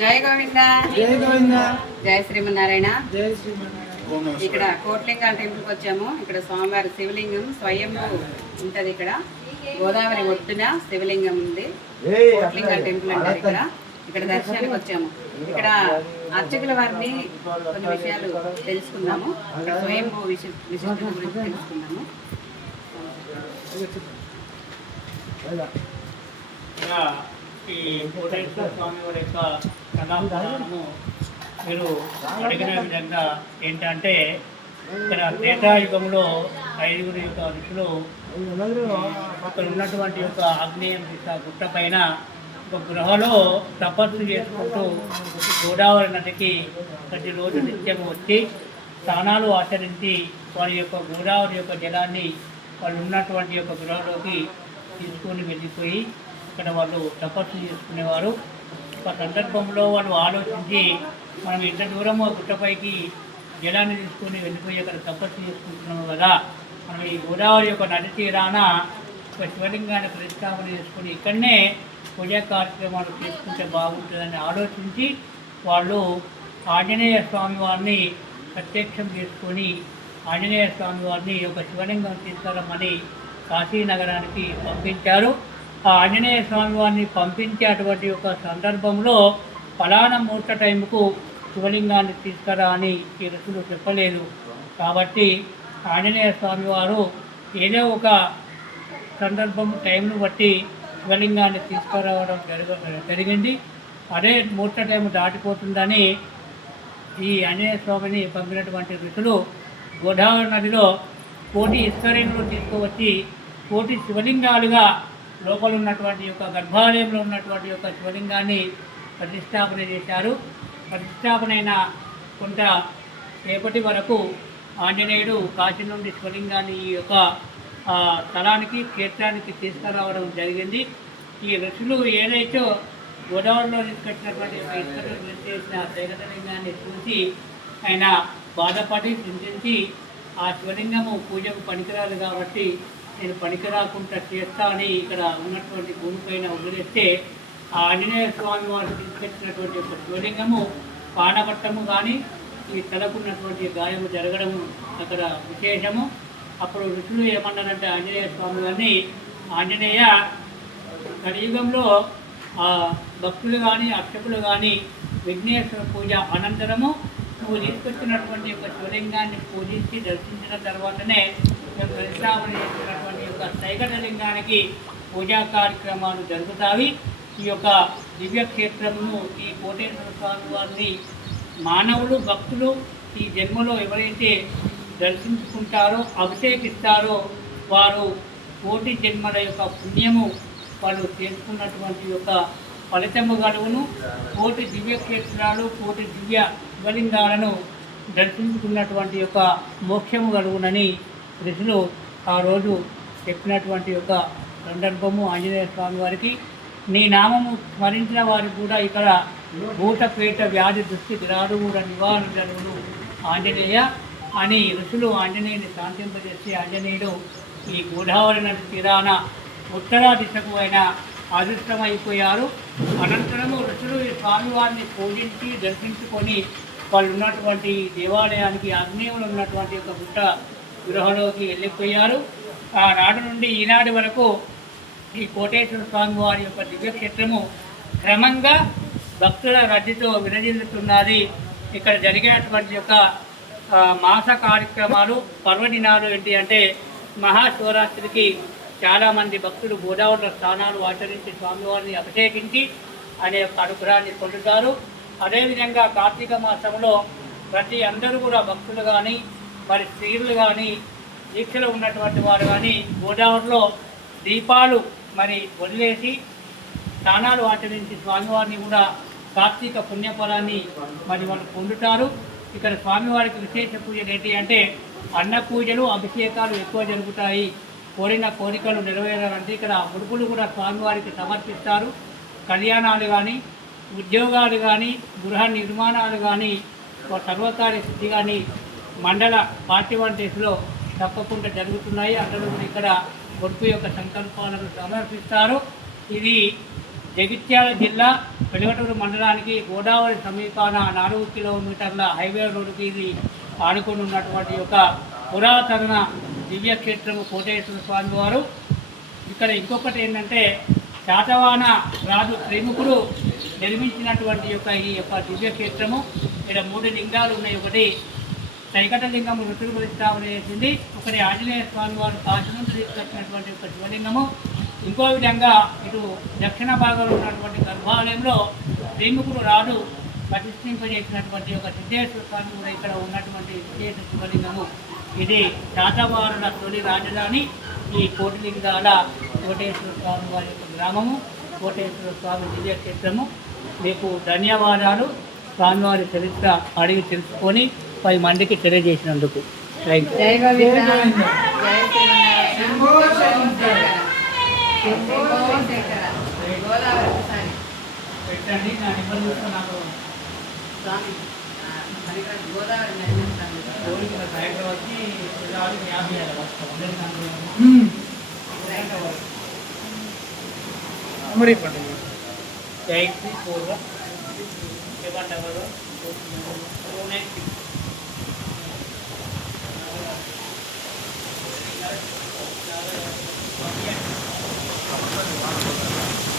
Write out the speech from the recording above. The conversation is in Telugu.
జయ గోవింద జయ గోవింద జయ శ్రీమన్నారాయణ. జయ శ్రీమన్నారాయణ. ఇక్కడ కోట్లింగాల టెంపుల్కి వచ్చాము. ఇక్కడ స్వామివారి శివలింగం స్వయంభూ ఉంటది. ఇక్కడ గోదావరి ఒడ్డున శివలింగం ఉంది. కోట్లింగాల టెంపుల్ అంటారు. ఇక్కడ దర్శనానికి వచ్చాము. ఇక్కడ అర్చకుల వారిని కొన్ని విషయాలు తెలుసుకుందాము. ఇక్కడ స్వయంభూ విశిష్టత గురించి తెలుసుకుందాము. ఈ కోటేశ్వర స్వామి వారి యొక్క కళాపురాణము మీరు అడిగిన విధంగా ఏంటంటే, ఇక్కడ త్రేతాయుగంలో 5 యొక్క ఋషులు అక్కడ ఉన్నటువంటి యొక్క ఆగ్నేయం గుట్ట పైన ఒక గృహలో తపస్సు చేసుకుంటూ గోదావరి నదికి ప్రతిరోజు నిత్యం వచ్చి స్నానాలు ఆచరించి వారి యొక్క గోదావరి యొక్క జలాన్ని వాళ్ళు ఉన్నటువంటి యొక్క గృహలోకి తీసుకొని వెళ్ళిపోయి ఇక్కడ వాళ్ళు తపస్సు చేసుకునేవారు. ఒక సందర్భంలో వాళ్ళు ఆలోచించి, మనం ఇంత దూరము గుట్టపైకి జలాన్ని తీసుకొని వెళ్ళిపోయి అక్కడ తపస్సు చేసుకుంటున్నాము కదా, మనం ఈ గోదావరి యొక్క నది తీరాన ఒక శివలింగాన్ని ప్రతిష్టాపన చేసుకొని ఇక్కడనే పూజా కార్యక్రమాలు చేసుకుంటే బాగుంటుందని ఆలోచించి వాళ్ళు ఆంజనేయ స్వామి వారిని ప్రత్యక్షం చేసుకొని ఆంజనేయ స్వామి వారిని ఒక శివలింగం తీసుకురమ్మని కాశీనగరానికి పంపించారు. ఆ ఆంజనేయ స్వామి వారిని పంపించే అటువంటి ఒక సందర్భంలో ఫలానా ముహూర్త టైంకు శివలింగాన్ని తీసుకురా అని ఈ ఋషులు చెప్పలేదు. కాబట్టి ఆంజనేయ స్వామి వారు ఏదో ఒక సందర్భం టైంను బట్టి శివలింగాన్ని తీసుకురావడం జరిగింది. అదే ముహూర్త టైం దాటిపోతుందని ఈ ఆంజనేయ స్వామిని పంపినటువంటి ఋషులు గోదావరి నదిలో 1 ఇస్కరేణులు తీసుకువచ్చి 1 శివలింగాలుగా లోపల ఉన్నటువంటి యొక్క గర్భాలయంలో ఉన్నటువంటి యొక్క శివలింగాన్ని ప్రతిష్టాపన చేశారు. ప్రతిష్టాపన అయిన కొంత సేపటి వరకు ఆంజనేయుడు కాశీ నుండి శివలింగాన్ని ఈ యొక్క స్థలానికి క్షేత్రానికి తీసుకురావడం జరిగింది. ఈ ఋషులు ఏదైతే గోదావరిలో తీసుకొచ్చినటువంటి యొక్క ఇసుకతో చేసిన శేఖరలింగాన్ని చూసి ఆయన బాధపడి చింతించి, ఆ శివలింగము పూజకు పనికిరాదు కాబట్టి నేను పనికిరాకుండా చేస్తా అని ఇక్కడ ఉన్నటువంటి భూమిపైన వదిలేస్తే, ఆ ఆంజనేయ స్వామి వారు తీసుకొచ్చినటువంటి ఒక శివలింగము పానపట్టము కానీ ఈ తలకున్నటువంటి గాయము జరగడము అక్కడ విశేషము. అప్పుడు ఋషులు ఏమన్నారంటే ఆంజనేయ స్వామి వారిని, ఆంజనేయ కలియుగంలో భక్తులు కానీ అర్చకులు కానీ విఘ్నేశ్వర పూజ అనంతరము నువ్వు తీసుకొచ్చినటువంటి యొక్క శివలింగాన్ని పూజించి దర్శించిన తర్వాతనే మేము ప్రతిష్టాపన చేసినటువంటి యొక్క శైకటలింగానికి పూజా కార్యక్రమాలు జరుగుతాయి. ఈ యొక్క దివ్యక్షేత్రమును ఈ కోటేశ్వర స్వామి వారిని మానవులు భక్తులు ఈ జన్మలో ఎవరైతే దర్శించుకుంటారో అభిషేకిస్తారో వారు 1 జన్మల యొక్క పుణ్యము వాళ్ళు చేసుకున్నటువంటి యొక్క ఫలితము గడువును 1 దివ్యక్షేత్రాలు 1 దివ్య శివలింగాలను దర్శించుకున్నటువంటి యొక్క మోక్షము గడువునని ఋషులు ఆ రోజు చెప్పినటువంటి యొక్క సందర్భము ఆంజనేయ స్వామి వారికి. నీ నామము స్మరించిన వారికి కూడా ఇక్కడ భూతపేట వ్యాధి దృష్టి దిరాడుగూడ నివారణ జరుగును ఆంజనేయ అని ఋషులు ఆంజనేయుని శాంతింపజేసి ఆంజనేయుడు ఈ గోదావరి నది తీరాన ఉత్తర దిశకు అయిన అదృష్టమైపోయారు. అనంతరము ఋషులు ఈ స్వామివారిని పూజించి దర్శించుకొని వాళ్ళు ఉన్నటువంటి దేవాలయానికి ఆగ్నేయంలో ఉన్నటువంటి ఒక గుట్ట గృహలోకి వెళ్ళిపోయారు. ఆనాడు నుండి ఈనాటి వరకు ఈ కోటేశ్వర స్వామి వారి యొక్క దివ్యక్షేత్రము క్రమంగా భక్తుల రద్దీతో విరజిల్లుతున్నది. ఇక్కడ జరిగేటువంటి యొక్క మాస కార్యక్రమాలు పర్వదినాలు ఏంటి అంటే, మహాశివరాత్రికి చాలామంది భక్తులు గోదావరిలో స్నానాలు ఆచరించి స్వామివారిని అభిషేకించి అనే యొక్క అనుగ్రహాన్ని పొందుతారు. అదేవిధంగా కార్తీక మాసంలో ప్రతి అందరూ కూడా భక్తులు కానీ మరి స్త్రీలు కానీ దీక్షలో ఉన్నటువంటి వారు కానీ గోదావరిలో దీపాలు మరి వదిలేసి స్నానాలు ఆచరించి స్వామివారిని కూడా కార్తీక పుణ్యఫలాన్ని మరి వాళ్ళు పొందుతారు. ఇక్కడ స్వామివారికి విశేష పూజలు ఏంటి అంటే, అన్న పూజలు అభిషేకాలు ఎక్కువ జరుగుతాయి. కోరిన కోరికలు నెరవేరాలంటే ఇక్కడ ముడుపులు కూడా స్వామివారికి సమర్పిస్తారు. కళ్యాణాలు కానీ ఉద్యోగాలు కానీ గృహ నిర్మాణాలు కానీ సర్వకార్య సిద్ధి కానీ మండల పార్టీ వంటేస్లో తప్పకుండా జరుగుతున్నాయి. అందరూ ఇక్కడ ముడుపు యొక్క సంకల్పాలను సమర్పిస్తారు. ఇది జగిత్యాల జిల్లా వెలుగటూరు మండలానికి గోదావరి సమీపాన 4 కిలోమీటర్ల హైవే రోడ్డుకి ఇది ఆనుకొని ఉన్నటువంటి ఒక పురాతన దివ్యక్షేత్రము కోటేశ్వర స్వామి వారు. ఇక్కడ ఇంకొకటి ఏంటంటే శాతవాహన రాజు శ్రీముఖుడు నిర్మించినటువంటి ఈ యొక్క దివ్యక్షేత్రము. ఇక్కడ 3 లింగాలు ఉన్నాయి. ఒకటి సైకట లింగము ఋతులు ప్రతిష్టాపన చేసింది, ఒకటి ఆంజనేయ స్వామి వారు కాశీ నుంచి తీసుకొచ్చినటువంటి ఒక శివలింగము. ఇంకో విధంగా ఇటు దక్షిణ భాగంలో ఉన్నటువంటి గర్భాలయంలో శ్రీముఖుడు రాజు ప్రతిష్ఠింపజేసినటువంటి ఒక సిద్ధేశ్వర స్వామి కూడా ఇక్కడ ఉన్నటువంటి విశేష శివలింగము. ఇది శాతవాహనుల తొలి రాజధాని ఈ కోటిలింగాల కోటేశ్వర స్వామి వారి యొక్క గ్రామము, కోటేశ్వర స్వామి దివ్యక్షేత్రము. మీకు ధన్యవాదాలు. స్వామివారి చరిత్ర అడిగి తెలుసుకొని 10 మందికి తెలియజేసినందుకు. Thank you. జై గోవింద. గోవింద. జై శ్రీమన్నారాయణ. శంభో శంకర. శంభో శంకర. గోదావరి ఒకసారి. పెట్టండి, నా నెంబర్ చూస్తే నాకు స్వామి ఇక్కడ గోదావరి నడిపిస్తాను. కోరిక సైడ్లో వచ్చి పిల్లవాడు 50 వస్తాం. అమరీ పండుగ జై శ్రీ పూర్వ 7 4 9 6